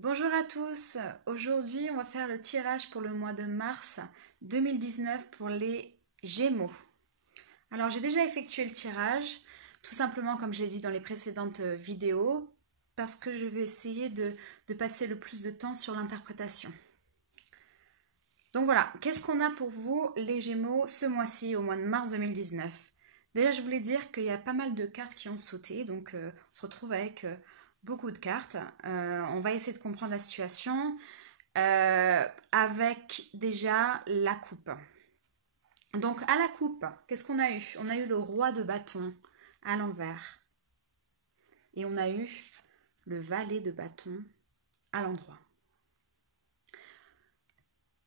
Bonjour à tous, aujourd'hui on va faire le tirage pour le mois de mars 2019 pour les Gémeaux. Alors j'ai déjà effectué le tirage, tout simplement comme j'ai dit dans les précédentes vidéos, parce que je vais essayer de passer le plus de temps sur l'interprétation. Donc voilà, qu'est-ce qu'on a pour vous les Gémeaux ce mois-ci, au mois de mars 2019? Déjà je voulais dire qu'il y a pas mal de cartes qui ont sauté, donc on se retrouve avec beaucoup de cartes. On va essayer de comprendre la situation. Avec déjà la coupe. Donc à la coupe, qu'est-ce qu'on a eu? On a eu le roi de bâton à l'envers et on a eu le valet de bâton à l'endroit.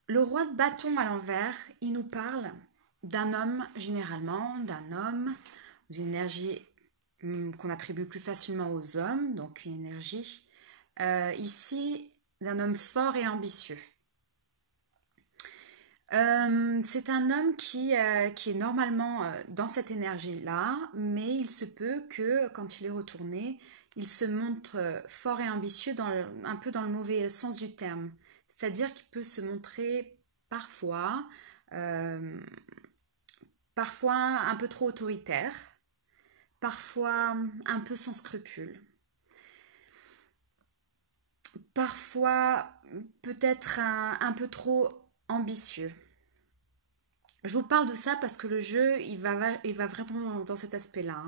Le roi de bâton à l'envers, il nous parle d'un homme, généralement, d'un homme, d'une énergie qu'on attribue plus facilement aux hommes, donc une énergie, ici, d'un homme fort et ambitieux. C'est un homme qui est normalement dans cette énergie-là, mais il se peut que quand il est retourné, il se montre fort et ambitieux un peu dans le mauvais sens du terme. C'est-à-dire qu'il peut se montrer parfois, euh, parfois un peu trop autoritaire, parfois un peu sans scrupules, parfois peut-être un peu trop ambitieux. Je vous parle de ça parce que le jeu, il va vraiment dans cet aspect-là,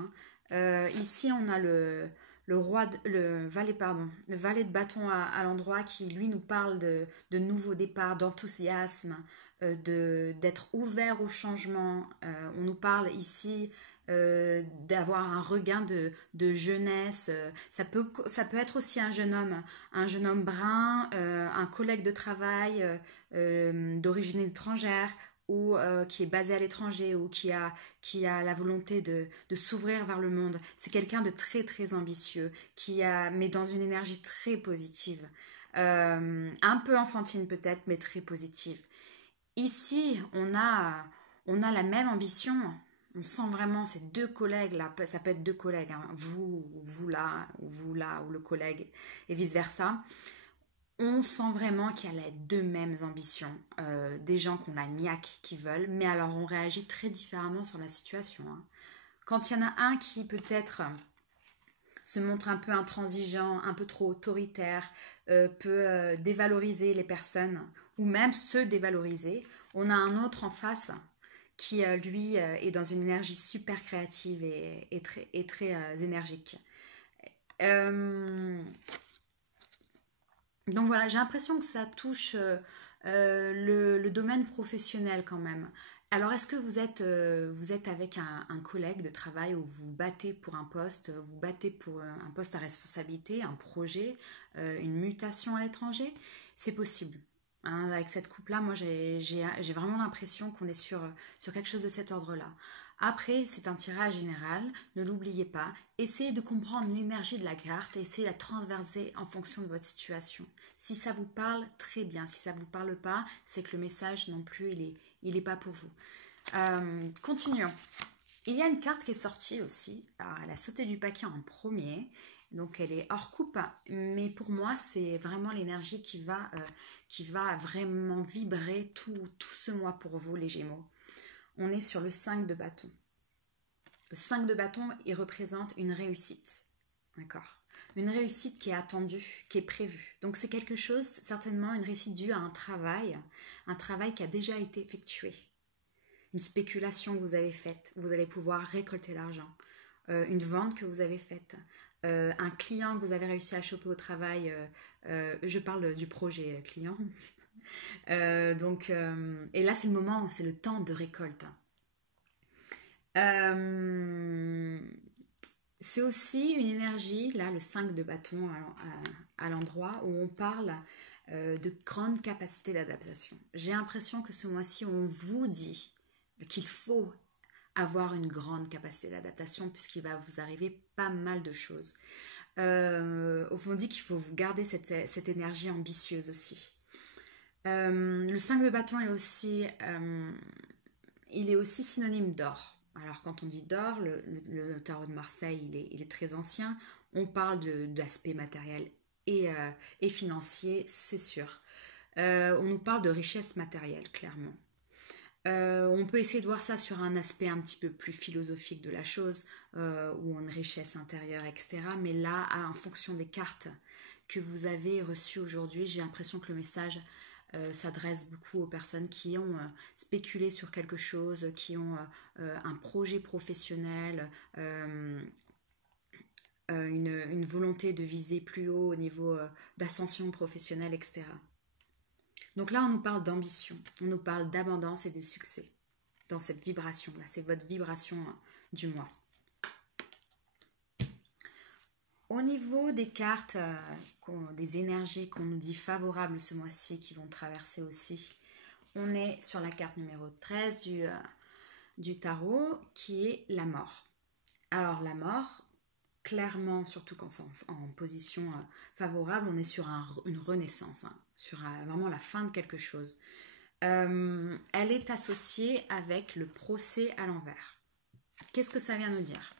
hein. Ici, on a le valet, pardon, le valet de bâton à l'endroit qui, lui, nous parle de nouveaux départs, d'enthousiasme, d'être ouvert au changement. On nous parle ici d'avoir un regain de jeunesse. Ça peut être aussi un jeune homme brun, un collègue de travail d'origine étrangère ou qui est basé à l'étranger ou qui a la volonté de s'ouvrir vers le monde. C'est quelqu'un de très très ambitieux, mais dans une énergie très positive. Un peu enfantine peut-être, mais très positive. Ici, on a la même ambition. On sent vraiment ces deux collègues là, ça peut être deux collègues, hein, vous là, ou le collègue, et vice-versa. On sent vraiment qu'il y a les deux mêmes ambitions, des gens qui ont la niaque, qui veulent, mais alors on réagit très différemment sur la situation, hein. Quand il y en a un qui peut-être se montre un peu intransigeant, un peu trop autoritaire, peut dévaloriser les personnes, ou même se dévaloriser, on a un autre en face qui, lui, est dans une énergie super créative et très énergique. Euh, Donc voilà, j'ai l'impression que ça touche le domaine professionnel quand même. Alors, est-ce que vous êtes avec un collègue de travail où vous vous battez pour un poste, vous vous battez pour un poste à responsabilité, un projet, une mutation à l'étranger? C'est possible, hein. Avec cette coupe-là, moi, j'ai vraiment l'impression qu'on est sur quelque chose de cet ordre-là. Après, c'est un tirage général, ne l'oubliez pas. Essayez de comprendre l'énergie de la carte et essayez de la transverser en fonction de votre situation. Si ça vous parle, très bien. Si ça ne vous parle pas, c'est que le message non plus, il est pas pour vous. Continuons. Il y a une carte qui est sortie aussi. Alors, elle a sauté du paquet en premier. Donc elle est hors coupe. Mais pour moi, c'est vraiment l'énergie qui va vraiment vibrer tout ce mois pour vous, les Gémeaux. On est sur le 5 de bâton. Le 5 de bâton, il représente une réussite. D'accord. Une réussite qui est attendue, qui est prévue. Donc c'est quelque chose, certainement une réussite due à un travail qui a déjà été effectué. Une spéculation que vous avez faite, vous allez pouvoir récolter l'argent. Une vente que vous avez faite. Un client que vous avez réussi à choper au travail. Je parle du projet client. Et là c'est le moment, c'est le temps de récolte. Euh, C'est aussi une énergie, là, le 5 de bâton à l'endroit où on parle de grande capacité d'adaptation. J'ai l'impression que ce mois-ci, on vous dit qu'il faut avoir une grande capacité d'adaptation puisqu'il va vous arriver pas mal de choses. On dit qu'il faut vous garder cette énergie ambitieuse aussi. Le 5 de bâton il est aussi synonyme d'or. Alors quand on dit d'or, le tarot de Marseille, il est très ancien. On parle d'aspect matériel et financier, c'est sûr. On nous parle de richesse matérielle, clairement. On peut essayer de voir ça sur un aspect un petit peu plus philosophique de la chose, ou une richesse intérieure, etc. Mais là, en fonction des cartes que vous avez reçues aujourd'hui, j'ai l'impression que le message s'adresse beaucoup aux personnes qui ont spéculé sur quelque chose, qui ont un projet professionnel, une volonté de viser plus haut au niveau d'ascension professionnelle, etc. Donc là, on nous parle d'ambition, on nous parle d'abondance et de succès dans cette vibration-là. C'est votre vibration du mois. Au niveau des cartes, des énergies qu'on nous dit favorables ce mois-ci, qui vont traverser aussi, on est sur la carte numéro 13 du tarot, qui est la mort. Alors la mort, clairement, surtout quand c'est en position favorable, on est sur une renaissance, sur vraiment la fin de quelque chose. Elle est associée avec le procès à l'envers. Qu'est-ce que ça vient nous dire?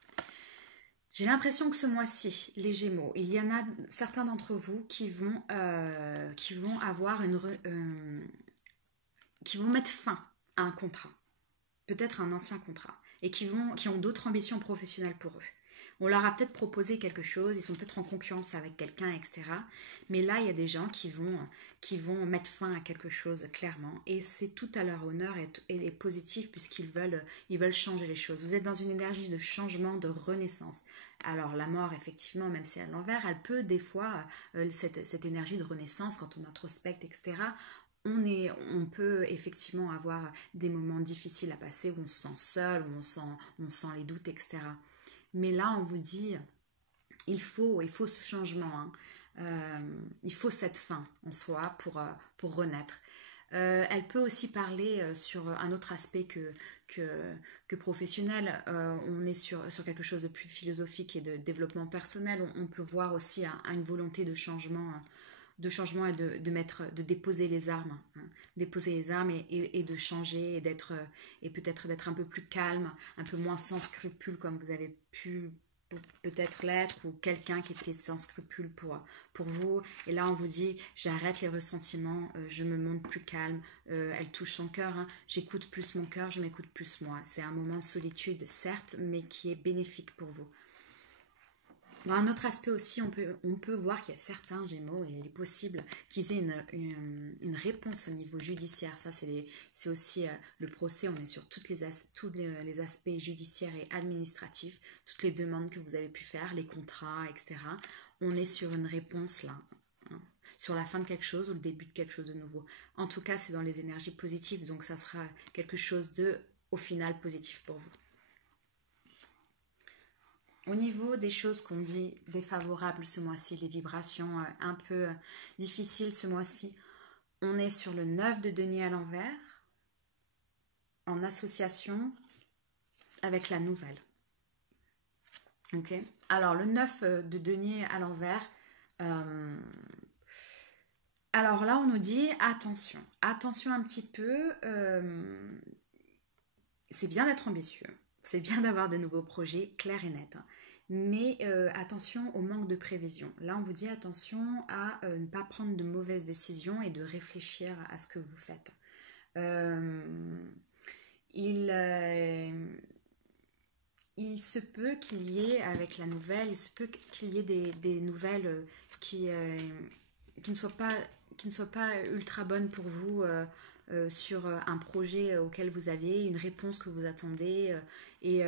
J'ai l'impression que ce mois-ci, les Gémeaux, il y en a certains d'entre vous qui vont avoir qui vont mettre fin à un contrat, peut-être un ancien contrat, et qui ont d'autres ambitions professionnelles pour eux. On leur a peut-être proposé quelque chose, ils sont peut-être en concurrence avec quelqu'un, etc. Mais là, il y a des gens qui vont mettre fin à quelque chose clairement. Et c'est tout à leur honneur et positif puisqu'ils veulent changer les choses. Vous êtes dans une énergie de changement, de renaissance. Alors la mort, effectivement, même si elle est à l'envers, elle peut des fois, cette énergie de renaissance, quand on introspecte, etc., on peut effectivement avoir des moments difficiles à passer où on se sent seul, où on sent les doutes, etc. Mais là, on vous dit, il faut ce changement, il faut cette fin en soi pour renaître. Elle peut aussi parler sur un autre aspect que professionnel. On est sur quelque chose de plus philosophique et de développement personnel. On peut voir aussi une volonté de changement et de déposer les armes, déposer les armes et de changer et peut-être d'être un peu plus calme, un peu moins sans scrupules comme vous avez pu peut-être l'être, ou quelqu'un qui était sans scrupules pour vous. Et là on vous dit, j'arrête les ressentiments, je me montre plus calme. Elle touche son cœur, j'écoute plus mon cœur, je m'écoute plus moi. C'est un moment de solitude certes, mais qui est bénéfique pour vous. Dans un autre aspect aussi, on peut voir qu'il y a certains Gémeaux, et il est possible qu'ils aient une réponse au niveau judiciaire. Ça, c'est aussi le procès. On est sur tous les aspects judiciaires et administratifs, toutes les demandes que vous avez pu faire, les contrats, etc. On est sur une réponse là, sur la fin de quelque chose ou le début de quelque chose de nouveau. En tout cas, c'est dans les énergies positives, donc ça sera quelque chose au final, positif pour vous. Au niveau des choses qu'on dit défavorables ce mois-ci, les vibrations un peu difficiles ce mois-ci, on est sur le 9 de denier à l'envers, en association avec la nouvelle. Ok. Alors le 9 de denier à l'envers, alors là on nous dit attention un petit peu, c'est bien d'être ambitieux. C'est bien d'avoir de nouveaux projets clairs et nets. Mais attention au manque de prévision. Là, on vous dit attention à ne pas prendre de mauvaises décisions et de réfléchir à ce que vous faites. Il se peut qu'il y ait, avec la nouvelle, il se peut qu'il y ait des nouvelles qui ne soient pas ultra bonnes pour vous. Sur un projet auquel vous avez une réponse que vous attendez et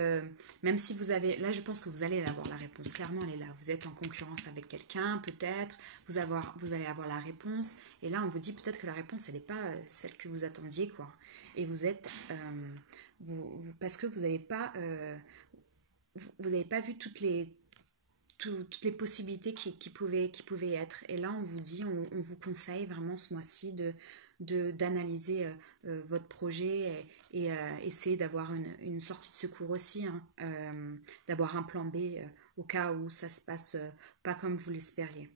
même si vous avez, là je pense que vous allez avoir la réponse, clairement elle est là, vous êtes en concurrence avec quelqu'un peut-être, vous allez avoir la réponse et là on vous dit peut-être que la réponse elle n'est pas celle que vous attendiez quoi, et vous êtes parce que vous n'avez pas vu toutes les possibilités qui pouvaient être, et là on vous dit, on vous conseille vraiment ce mois-ci d'analyser votre projet et essayer d'avoir une sortie de secours aussi, d'avoir un plan B au cas où ça se passe pas comme vous l'espériez.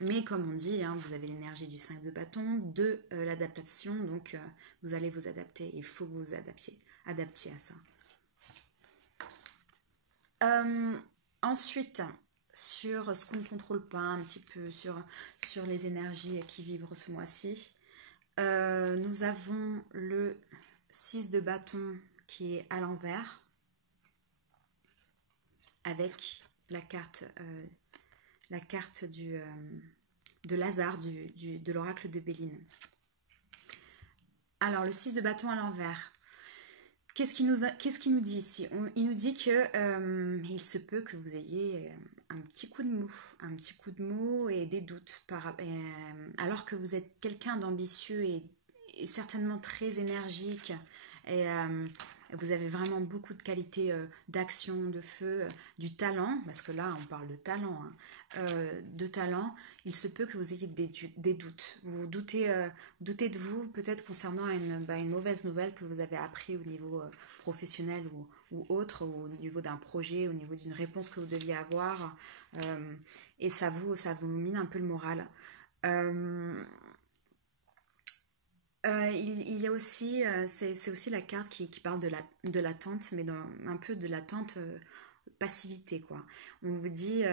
Mais comme on dit, vous avez l'énergie du 5 de bâton, de l'adaptation, donc vous allez vous adapter, il faut que vous vous adaptiez à ça. Ensuite, sur ce qu'on ne contrôle pas, un petit peu sur les énergies qui vibrent ce mois-ci. Nous avons le 6 de bâton qui est à l'envers avec la carte de Lazare de l'oracle de Béline. Alors le 6 de bâton à l'envers, qu'est-ce qu'il nous dit ici? Il nous dit que il se peut que vous ayez un petit coup de mou et des doutes, alors que vous êtes quelqu'un d'ambitieux et certainement très énergique et vous avez vraiment beaucoup de qualités d'action, de feu, du talent, parce que là on parle de talent, il se peut que vous ayez des doutes. Vous doutez de vous peut-être concernant une mauvaise nouvelle que vous avez appris au niveau professionnel ou autre, ou au niveau d'un projet, au niveau d'une réponse que vous deviez avoir, et ça vous mine un peu le moral. Il y a aussi, c'est aussi la carte qui parle de l'attente, mais un peu de l'attente passivité, quoi. On vous dit,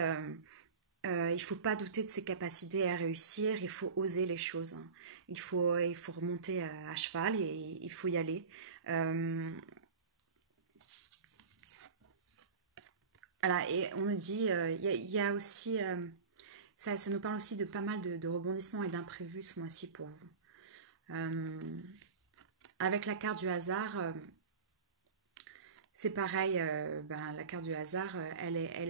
il ne faut pas douter de ses capacités à réussir, il faut oser les choses. Il faut remonter à cheval et il faut y aller. Voilà, et on nous dit, il y a aussi, ça nous parle aussi de pas mal de rebondissements et d'imprévus ce mois-ci pour vous. Avec la carte du hasard, c'est pareil, la carte du hasard,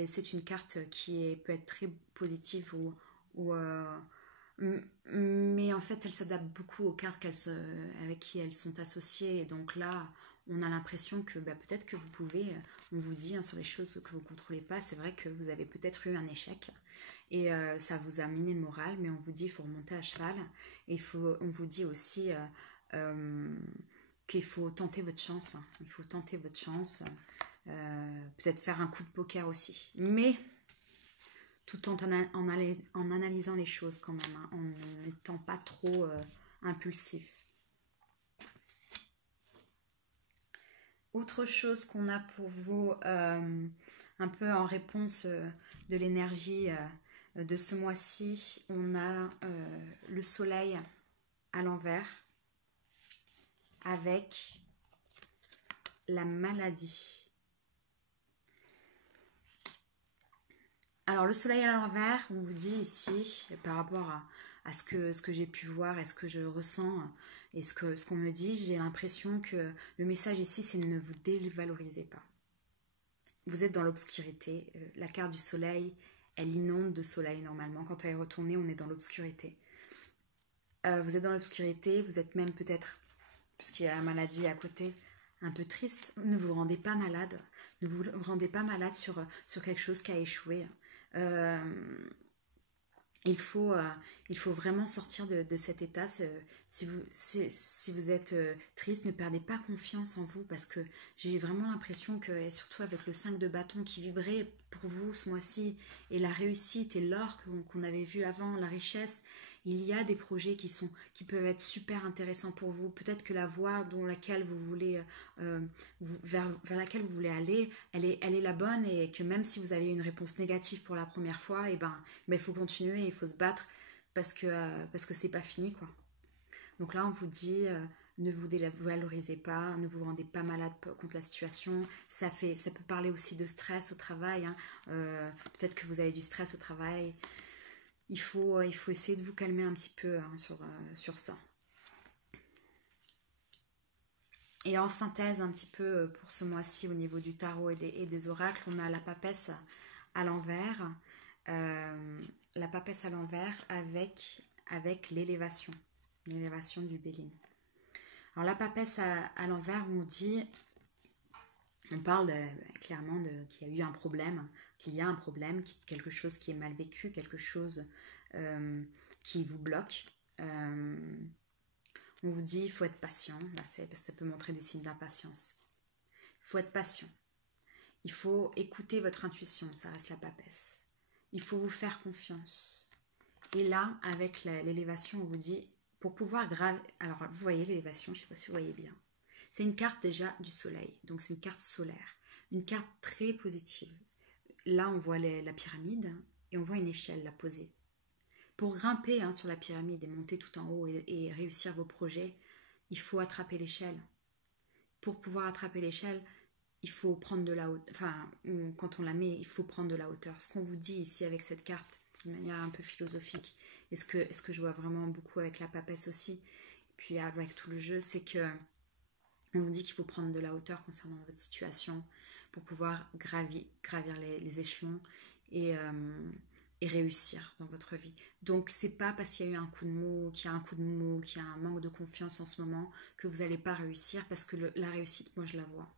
c'est une carte qui peut être très positive mais en fait elle s'adapte beaucoup aux cartes avec qui elles sont associées, et donc là on a l'impression que peut-être que vous pouvez, on vous dit sur les choses que vous ne contrôlez pas, c'est vrai que vous avez peut-être eu un échec et ça vous a miné le moral, mais on vous dit il faut remonter à cheval, et on vous dit aussi qu'il faut tenter votre chance, il faut tenter votre chance, peut-être faire un coup de poker aussi, mais tout en analysant les choses quand même, en n'étant pas trop impulsif. Autre chose qu'on a pour vous, un peu en réponse de l'énergie de ce mois-ci, on a le soleil à l'envers avec la maladie. Alors le soleil à l'envers, on vous dit ici, par rapport à ce que j'ai pu voir et ce que je ressens et ce qu'on me dit, j'ai l'impression que le message ici, c'est ne vous dévalorisez pas. Vous êtes dans l'obscurité. La carte du soleil, elle inonde de soleil normalement. Quand elle est retournée, on est dans l'obscurité. Vous êtes dans l'obscurité, vous êtes même peut-être, puisqu'il y a la maladie à côté, un peu triste. Ne vous rendez pas malade. Ne vous rendez pas malade sur quelque chose qui a échoué. Il faut vraiment sortir de cet état. Si vous êtes triste, ne perdez pas confiance en vous, parce que j'ai vraiment l'impression que, et surtout avec le 5 de bâton qui vibrait pour vous ce mois-ci, et la réussite et l'or qu'on avait vu avant, la richesse, il y a des projets qui peuvent être super intéressants pour vous. Peut-être que la voie vers laquelle vous voulez aller, elle est la bonne, et que même si vous avez une réponse négative pour la première fois, il faut continuer, il faut se battre, parce que c'est pas fini, quoi. Donc là on vous dit, ne vous dévalorisez pas, ne vous rendez pas malade contre la situation. Ça peut parler aussi de stress au travail, hein. Peut-être que vous avez du stress au travail. Il faut essayer de vous calmer un petit peu, hein, sur ça. Et en synthèse un petit peu pour ce mois-ci au niveau du tarot et des oracles, on a la papesse à l'envers. La papesse à l'envers avec l'élévation du Béline. Alors la papesse à l'envers, on parle clairement qu'il y a eu un problème, qu'il y a un problème, quelque chose qui est mal vécu, quelque chose qui vous bloque. On vous dit il faut être patient, là, ça peut montrer des signes d'impatience. Il faut être patient. Il faut écouter votre intuition, ça reste la papesse. Il faut vous faire confiance. Et là, avec l'élévation, on vous dit, pour pouvoir graver... Alors, vous voyez l'élévation, je ne sais pas si vous voyez bien. C'est une carte déjà du soleil, donc c'est une carte solaire. Une carte très positive. là, on voit la pyramide et on voit une échelle la poser. Pour grimper sur la pyramide et monter tout en haut et réussir vos projets, il faut attraper l'échelle. Pour pouvoir attraper l'échelle, il faut prendre de la hauteur. Enfin, quand on la met, il faut prendre de la hauteur. Ce qu'on vous dit ici avec cette carte, d'une manière un peu philosophique, et ce que je vois vraiment beaucoup avec la papesse aussi, puis avec tout le jeu, c'est que on vous dit qu'il faut prendre de la hauteur concernant votre situation pour pouvoir gravir les échelons et, réussir dans votre vie. Donc c'est pas parce qu'il y a eu un coup de mou, qu'il y a un coup de mou, qu'il y a un manque de confiance en ce moment que vous n'allez pas réussir, parce que la réussite, moi je la vois.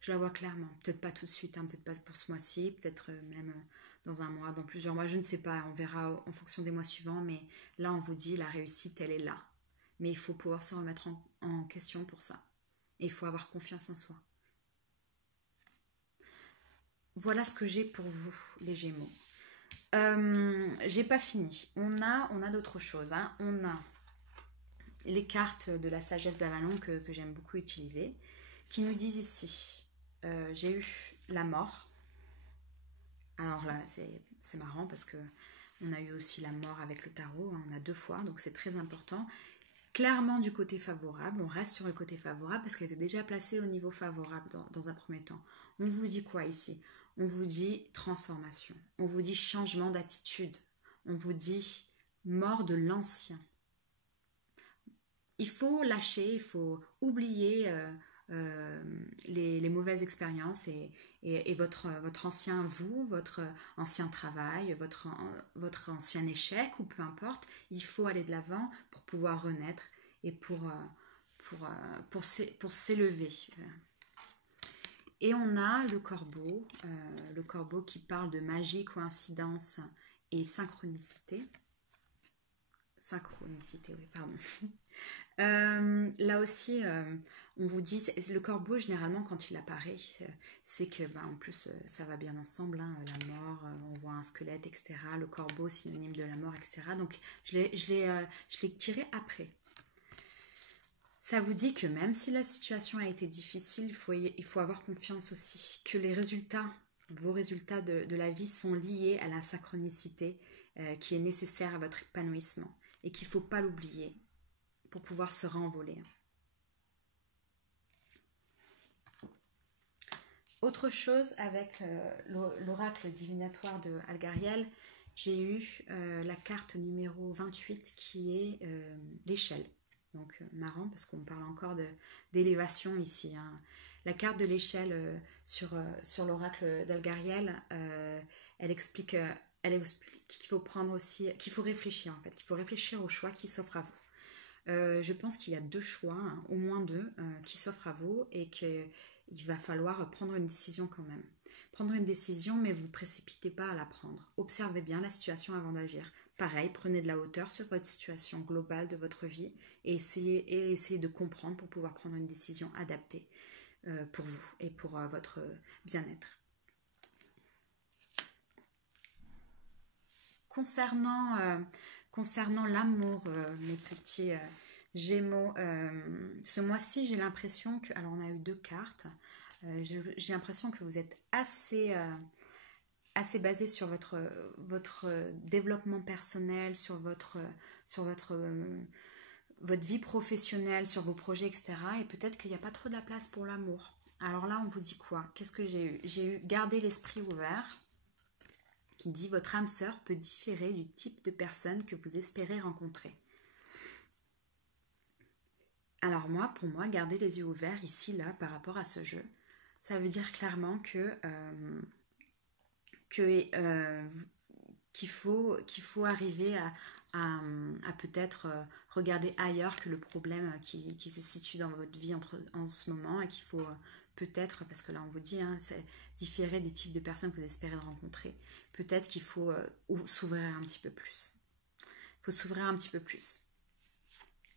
Je la vois clairement. Peut-être pas tout de suite, peut-être pas pour ce mois-ci, peut-être même dans un mois, dans plusieurs mois, je ne sais pas, on verra en fonction des mois suivants, mais là on vous dit la réussite, elle est là. Mais il faut pouvoir se remettre en question pour ça. Et il faut avoir confiance en soi. Voilà ce que j'ai pour vous, les Gémeaux. J'ai pas fini. On a d'autres choses. On a les cartes de la sagesse d'Avalon que j'aime beaucoup utiliser, qui nous disent ici, j'ai eu la mort. Alors là, c'est marrant parce que on a eu aussi la mort avec le tarot, on a 2 fois, donc c'est très important. Clairement du côté favorable, on reste sur le côté favorable parce qu'elle était déjà placée au niveau favorable dans un premier temps. On vous dit quoi ici? On vous dit transformation, on vous dit changement d'attitude, on vous dit mort de l'ancien. Il faut lâcher, il faut oublier les mauvaises expériences et votre ancien vous, votre ancien travail, votre ancien échec ou peu importe. Il faut aller de l'avant pour pouvoir renaître et pour s'élever. Et on a le corbeau qui parle de magie, coïncidence et synchronicité. Synchronicité, oui, pardon. Là aussi, on vous dit, le corbeau, généralement, quand il apparaît, c'est que, en plus, ça va bien ensemble, la mort, on voit un squelette, etc. Le corbeau, synonyme de la mort, etc. Donc, je l'ai tiré après. Ça vous dit que même si la situation a été difficile, il faut avoir confiance aussi, que vos résultats de la vie sont liés à la synchronicité qui est nécessaire à votre épanouissement et qu'il ne faut pas l'oublier pour pouvoir se renvoler. Autre chose avec l'oracle divinatoire de Algariel, j'ai eu la carte numéro 28 qui est l'échelle. Donc marrant parce qu'on parle encore d'élévation ici. La carte de l'échelle sur l'oracle d'Algariel, elle explique qu'il faut prendre aussi, qu'il faut réfléchir en fait, qu'il faut réfléchir au choix qui s'offre à vous. Je pense qu'il y a 2 choix, au moins 2, qui s'offrent à vous et qu'il va falloir prendre une décision quand même. Prendre une décision, mais vous ne précipitez pas à la prendre. Observez bien la situation avant d'agir. Pareil, prenez de la hauteur sur votre situation globale de votre vie et essayez de comprendre pour pouvoir prendre une décision adaptée pour vous et pour votre bien-être. Concernant l'amour, mes petits Gémeaux, ce mois-ci, j'ai l'impression que... Alors, on a eu 2 cartes. J'ai l'impression que vous êtes assez basé sur votre développement personnel, sur votre vie professionnelle, sur vos projets, etc. Et peut-être qu'il n'y a pas trop de la place pour l'amour. Alors là, on vous dit quoi? Qu'est-ce que j'ai eu? J'ai eu garder l'esprit ouvert, qui dit votre âme sœur peut différer du type de personne que vous espérez rencontrer. Alors pour moi, garder les yeux ouverts ici, là, par rapport à ce jeu, ça veut dire clairement qu'il faut arriver à peut-être regarder ailleurs que le problème qui se situe dans votre vie en ce moment, et qu'il faut peut-être, parce que là on vous dit, c'est différer des types de personnes que vous espérez rencontrer. Peut-être qu'il faut s'ouvrir un petit peu plus. Il faut s'ouvrir un petit peu plus.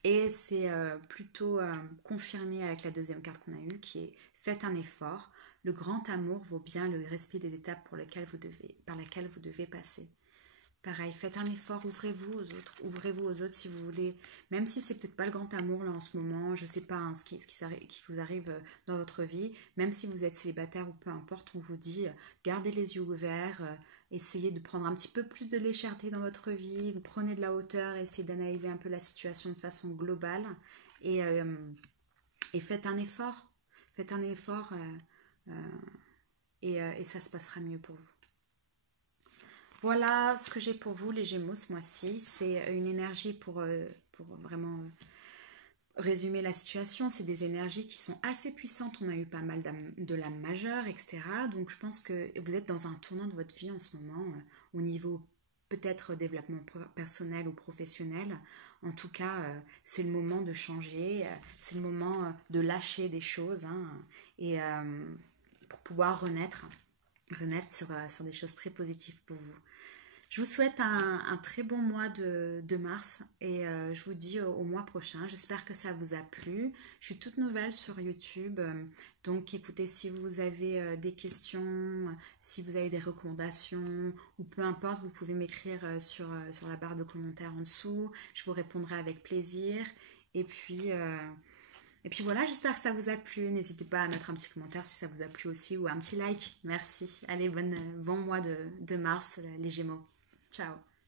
Et c'est plutôt confirmé avec la 2e carte qu'on a eue, qui est « Faites un effort, le grand amour vaut bien le respect des étapes par lesquelles vous devez passer ». Pareil, faites un effort, ouvrez-vous aux autres si vous voulez, même si c'est peut-être pas le grand amour là en ce moment, je sais pas hein, qui vous arrive dans votre vie, même si vous êtes célibataire ou peu importe, on vous dit gardez les yeux ouverts, essayez de prendre un petit peu plus de légèreté dans votre vie, vous prenez de la hauteur, essayez d'analyser un peu la situation de façon globale et, euh, et faites un effort et ça se passera mieux pour vous. Voilà ce que j'ai pour vous, les Gémeaux, ce mois-ci. C'est une énergie pour vraiment résumer la situation. C'est des énergies qui sont assez puissantes. On a eu pas mal de lames majeures, etc. Donc je pense que vous êtes dans un tournant de votre vie en ce moment, au niveau peut-être développement personnel ou professionnel. En tout cas, c'est le moment de changer, c'est le moment de lâcher des choses hein, et pour pouvoir renaître sur des choses très positives pour vous. Je vous souhaite un très bon mois de mars et je vous dis au mois prochain. J'espère que ça vous a plu. Je suis toute nouvelle sur YouTube, donc écoutez, si vous avez des questions, si vous avez des recommandations ou peu importe, vous pouvez m'écrire sur la barre de commentaires en dessous. Je vous répondrai avec plaisir. Et puis, euh, et puis voilà, j'espère que ça vous a plu. N'hésitez pas à mettre un petit commentaire si ça vous a plu aussi ou un petit like. Merci. Allez, bon mois de mars, les Gémeaux. Ciao